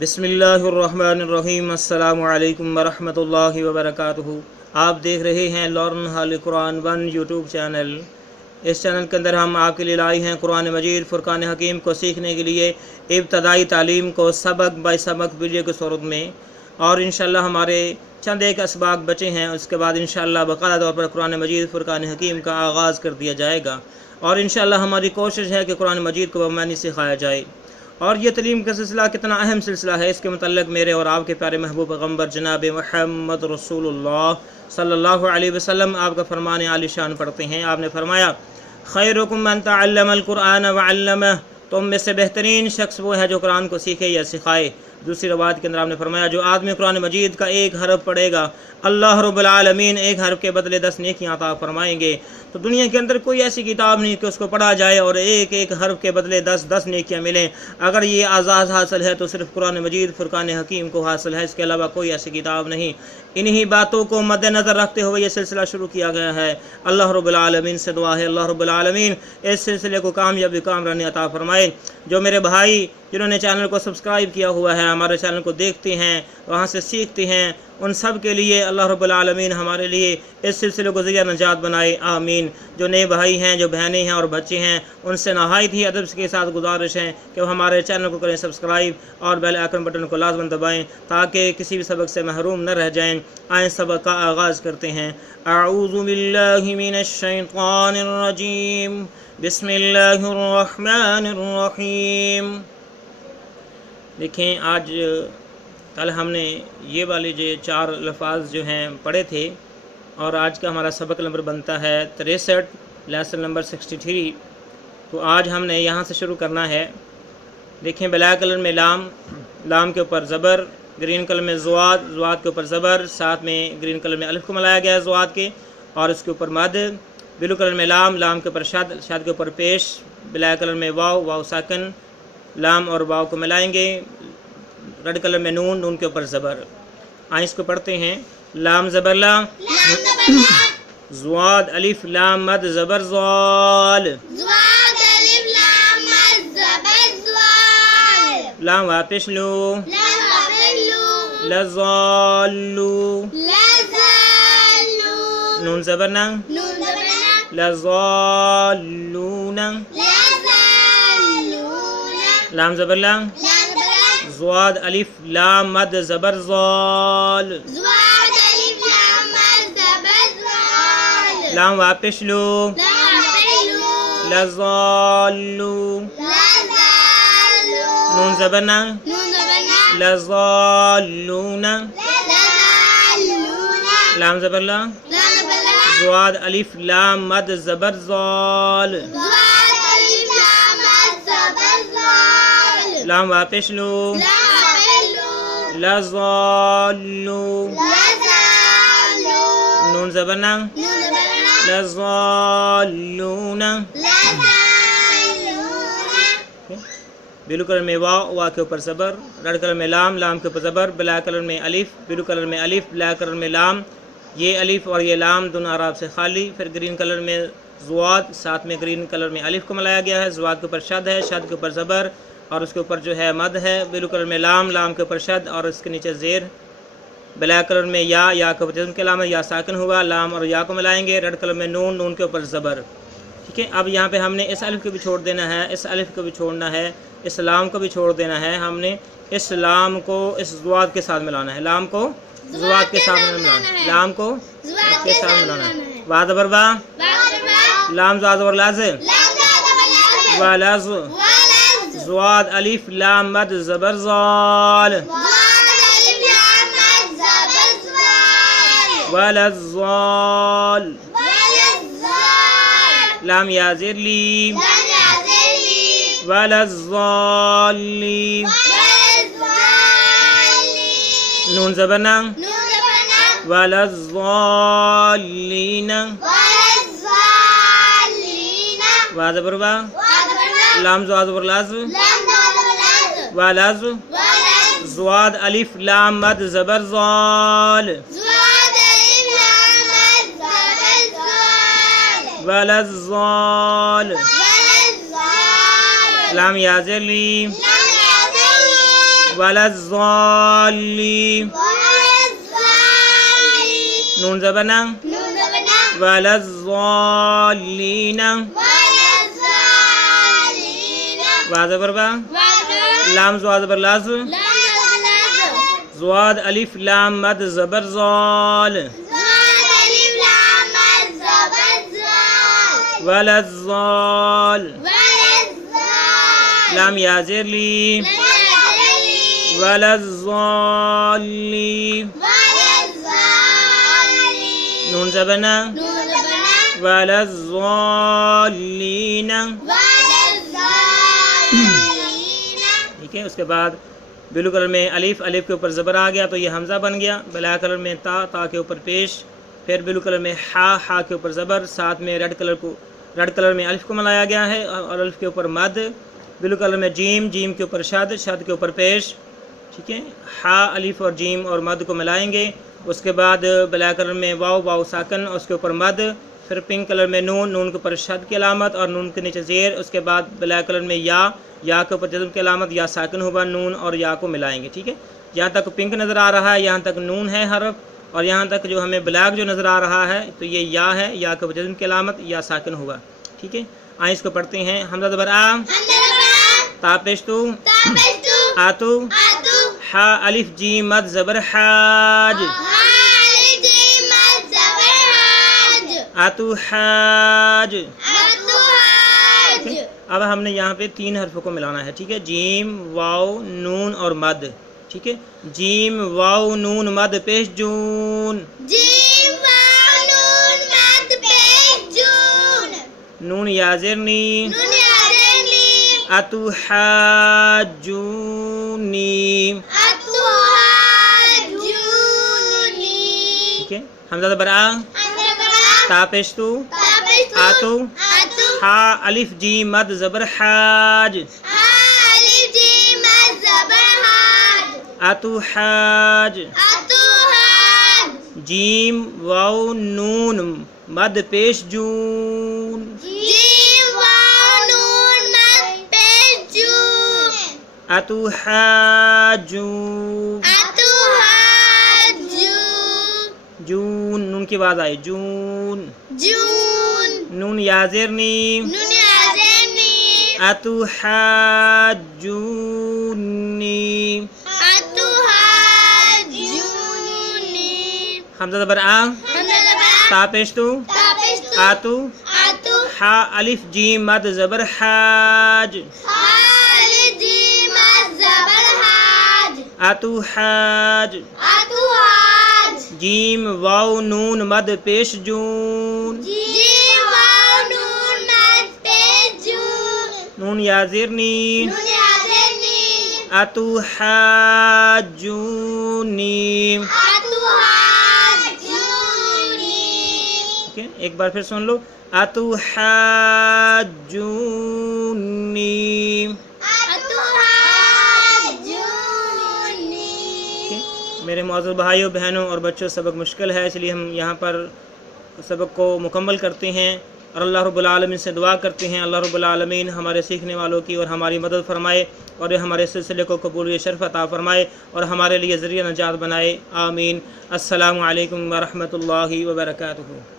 बिस्मिल्लाहिर्रहमानिर्रहीम। अस्सलामु अलैकुम वरहमतुल्लाहि वबरकातुहू। आप देख रहे हैं लर्न हाल कुरान 1 यूट्यूब चैनल। इस चैनल के अंदर हम आपके लिए लाई हैं कुरान मजीद फ़ुरक़ान हकीम को सीखने के लिए इब्तदाई तालीम को सबक बाय सबक वीडियो की सूरत में, और इंशाअल्लाह हमारे चंद एक असबाक बचे हैं। उसके बाद इंशाअल्लाह बाकायदा तौर पर कुरान मजीद फ़ुरक़ान हकीम का आगाज़ कर दिया जाएगा, और इंशाअल्लाह हमारी कोशिश है कि कुरान मजीद को बमानी सिखाया जाए। और ये तलीम का सिलसिला कितना अहम सिलसिला है, इसके मुतल्लिक़ मेरे और आपके प्यारे महबूब पैगम्बर जनाब मुहम्मद रसूलुल्लाह सल्लल्लाहु अलैहि वसल्लम आपका फरमान आली शान पढ़ते हैं। आपने फरमाया, खैरुकुम मन तअल्लमल कुरान व अल्लमह, तुम में से बेहतरीन शख्स वो है जो कुरान को सीखे या सिखाए। दूसरी रवायत के अंदर आपने फरमाया, जो आदमी कुरान मजीद का एक हरफ पढ़ेगा, अल्लाह रब्बुल आलमीन एक हरफ के बदले 10 नेकियां अता फरमाएंगे। तो दुनिया के अंदर कोई ऐसी किताब नहीं कि उसको पढ़ा जाए और एक एक हरफ के बदले 10 नेकियां मिलें। अगर ये आज़ाद हासिल है तो सिर्फ कुरान मजीद फ़ुरक़ान हकीम को हासिल है, इसके अलावा कोई ऐसी किताब नहीं। इन्हीं बातों को मद्देनज़र रखते हुए ये सिलसिला शुरू किया गया है। अल्लाह रब्बुल आलमीन से दुआ है, अल्लाह रब्बुल आलमीन इस सिलसिले को कामयाबी कामरानी अता फरमाए। जो मेरे भाई जिन्होंने चैनल को सब्सक्राइब किया हुआ है, हमारे चैनल को देखते हैं, वहाँ से सीखते हैं, उन सब के लिए अल्लाह रब्बुल आलमीन हमारे लिए इस सिलसिले को ज़रिया नजात बनाए, आमीन। जो नए भाई हैं, जो बहनें हैं और बच्चे हैं, उनसे नहायत ही अदब के साथ गुजारिश है कि वो हमारे चैनल को करें सब्सक्राइब और बेल आइकन बटन को लाजमन दबाएँ ताकि किसी भी सबक से महरूम न रह जाएँ। आए सबक का आगाज़ करते हैं। अऊज़ु बिल्लाहि मिनश शैतानिर रजीम, बिस्मिल्लाहिर रहमानिर रहीम। देखें, आज कल हमने ये वाले जो 4 लफ्ज़ जो हैं पढ़े थे, और आज का हमारा सबक नंबर बनता है 63, लेसन नंबर 63। तो आज हमने यहाँ से शुरू करना है। देखें, ब्लैक कलर में लाम, लाम के ऊपर ज़बर, ग्रीन कलर में ज़ुआद, ज़ुआद के ऊपर ज़बर, साथ में ग्रीन कलर में अलिफ को मिलाया गया है ज़ुआद के, और इसके ऊपर मद। ब्लू कलर में लाम, लाम के ऊपर शद, शद के ऊपर पेश। ब्लैक कलर में वाव, वाव साकन, लाम और वाव को मिलाएंगे। रेड कलर में नून, नून के ऊपर ज़बर। आइए इसको पढ़ते हैं। लाम ज़बर ला, ज़ुआद अलिफ लाम मद ज़बर ज़ाल, लाम वापिश लो, लज़ालू, नून ज़बर ना, लज़ालूना, लाम ज़बर ला, ज़ुआद अलिफ लाम मद ज़बर ज़ाल, लाम वापिश लो, लज़ालू, नून ज़बर ना, लज़ालूना, लाम ज़बर ला, ज़ुआद अलिफ लाम मद ज़बर ज़ाल, लाम वापिश लो, लज़ालू, नून ज़बर ना, लज़ालूना। ब्लू कलर में वाव, वाव के ऊपर ज़बर। रेड कलर में लाम, लाम के ऊपर ज़बर। ब्लैक कलर में अलिफ, ब्लू कलर में अलिफ, ब्लैक कलर में लाम। ये अलिफ और ये लाम दोनों अराब से खाली। फिर ग्रीन कलर में ज़ुआद, साथ में ग्रीन कलर में अलिफ को मिलाया गया है। ज़ुआद के ऊपर शद है, शद के ऊपर ज़बर, और उसके ऊपर जो है मद है। ब्लू कलर में लाम, लाम के ऊपर शद और इसके नीचे ज़ेर। ब्लैक कलर में या के ऊपर जिसम के लाम या साकिन हुआ, लाम और या को मिलाएंगे। रेड कलर में नून, नून के ऊपर ज़बर। ठीक है, अब यहाँ पे हमने इस अलिफ को भी छोड़ देना है, इस अलिफ को भी छोड़ना है, इस लाम को भी छोड़ देना है। हमने इस लाम को इस ज़ुआद के साथ मिलाना है, लाम को ज़ुआद के साथ मिलाना है, लाम को इसके साथ मिलाना है। वाद ज़बर बा, लाम ज़बर लाज़, वालज़, ज़ुआद अलिफ लाम मद ज़बर ज़ाल, वलज़्ज़ाल, लाम या ज़ेर ली, वलज़्ज़ाली, नून ज़बर ना, वलज़्ज़ालीना, वा ज़बर वा, लाम ज़बर लाज़, वलज़, ज़ुआद अलिफ लाम मद ज़बर ज़ाल, वलज़्ज़ाल, लाम याज़ली, ولا الضالين نون زبرنا ولا الضالين وا زبر با لام زوا زبر لاز زواد الف لام مد زبر زال ولا الضال لام یا زیر لی ولا الضالين نون زبرنا ولا الضالين ٹھیک ہے. اس کے بعد بلو کلر میں الف الف کے اوپر زبر آ گیا تو یہ حمزہ بن گیا. بلیک کلر میں تا تا کے اوپر پیش. پھر بلو کلر میں ہا ہا کے اوپر زبر. ساتھ میں ریڈ کلر میں الف کو ملایا گیا ہے اور الف کے اوپر مد. بلو کلر میں جیم جیم کے اوپر شد شد کے اوپر پیش. ٹھیک ہے. ہا الف اور جیم اور مد کو ملائیں گے. اس کے بعد بلیک کلر میں واو واو ساکن اس کے اوپر مد. پھر پنک کلر میں نون نون کے اوپر شد کی علامت اور نون کے نیچے زیر. اس کے بعد بلیک کلر میں یا کے اوپر جزم کی علامت یا ساکن ہوگا. نون اور یا کو ملائیں گے. ٹھیک ہے. جہاں تک پنک نظر آ رہا ہے یہاں تک نون ہے حرف, اور یہاں تک جو ہمیں بلیک جو نظر آ رہا ہے تو یہ یا ہے. یا کے اوپر جزم کی علامت یا ساکن ہوگا. ٹھیک ہے. آئیں اس کو پڑھتے ہیں. حمزہ زبر آ تا پیش تو آتو ہا الف جیم مد زبر حاج آتو حاج. اب ہم نے یہاں پہ 3 حرفوں کو ملانا ہے. ٹھیک ہے. جیم واو نون اور مد. ٹھیک ہے. جیم واو نون مد پیش جون. نون یا زیر نی اتو حاجونی. ٹھیک ہے. حمزہ زبر آ تا پیش تو آتو ہا الف جیم مد زبر حاج آتو حاج. جیم واو نون مد پیش جون. آتو حاجون. جون نون کی آواز آئی جون. نون یا زیر نی اتو حاجونی. حمزہ زبر آ تا پیش تو آتو ہا الف جیم مد زبر حاج آتو حاج. جیم واو نون مد پیش جون. نون یا زیر نی اتو حاجونی. ایک بار پھر سن لو اتو حاجونی. میرے معزز بھائیوں بہنوں اور بچوں, سبق مشکل ہے اس لیے ہم یہاں پر سبق کو مکمل کرتے ہیں اور اللہ رب العالمین سے دعا کرتے ہیں اللہ رب العالمین ہمارے سیکھنے والوں کی اور ہماری مدد فرمائے اور ہمارے سلسلے کو قبول شرف عطا فرمائے اور ہمارے لیے ذریعہ نجات بنائے. آمین. السلام علیکم ورحمۃ اللہ وبرکاتہ.